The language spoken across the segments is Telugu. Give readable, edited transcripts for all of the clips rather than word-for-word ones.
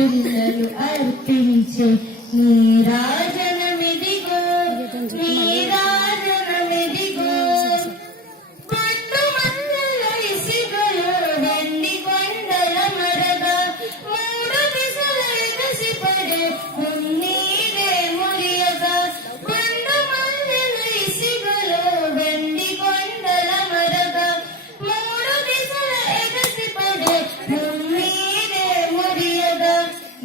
పిల్లలు అర్పించే నీరాజనమిదిగో నీరాజనమిదిగో పట్టు మల్లెల ఇసుకలో వెండి కొండల మరగా మూడు దిశల ఎగసిపడే ఉన్నీరే మురియగా పట్టు మల్లెల ఇసుకలో వెండి కొండల మరగా మూడు దిశల ఎగసిపడే ఉన్నీరే మురియగా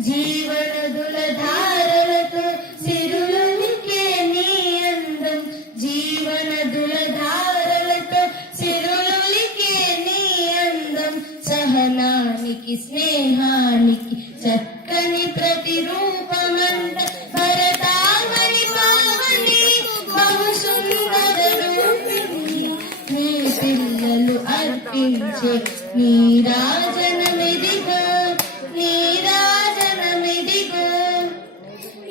జీవనదుల ధారలతో సిరులునికే నీ అందం జీవనదుల ధారలతో సిరులునికే నీ అందం సహనానికి స్నేహానికి చక్కని ప్రతిరూపమంట భరతావని పావని బహు సుందర రూపిణి నీ పిల్లలు అర్పించే నీరాజనమిదిగో నీరాజనమిదిగో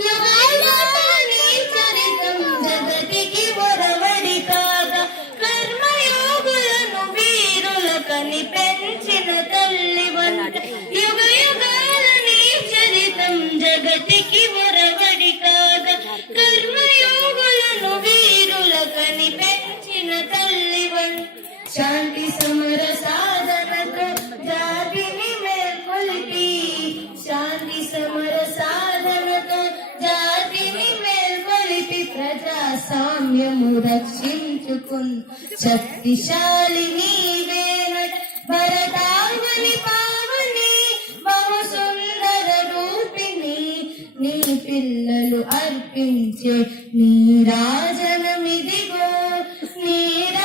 యుగాయుగాని చరితం జగతికి ఒరవడి కాగా కర్మయోగులను వీరులకని పెంచిన తల్లి వంట యుగయుగాలని చరితం జగతికి ఒరవడి కాగా కర్మయోగులను వీరులకని పెంచిన తల్లి వంట శాంతి సమర సాధనతో జాతిని మేల్కొల్పి శాంతి సమర సాధనతో జాతిని మేల్కొల్పి ప్రజాస్వామ్యము రక్షించుకున్న శక్తిశాలి నీవేనట భరతావని పావని బహు సుందర రూపిణి నీ పిల్లలు అర్పించే నీరాజనమిదిగో నీరా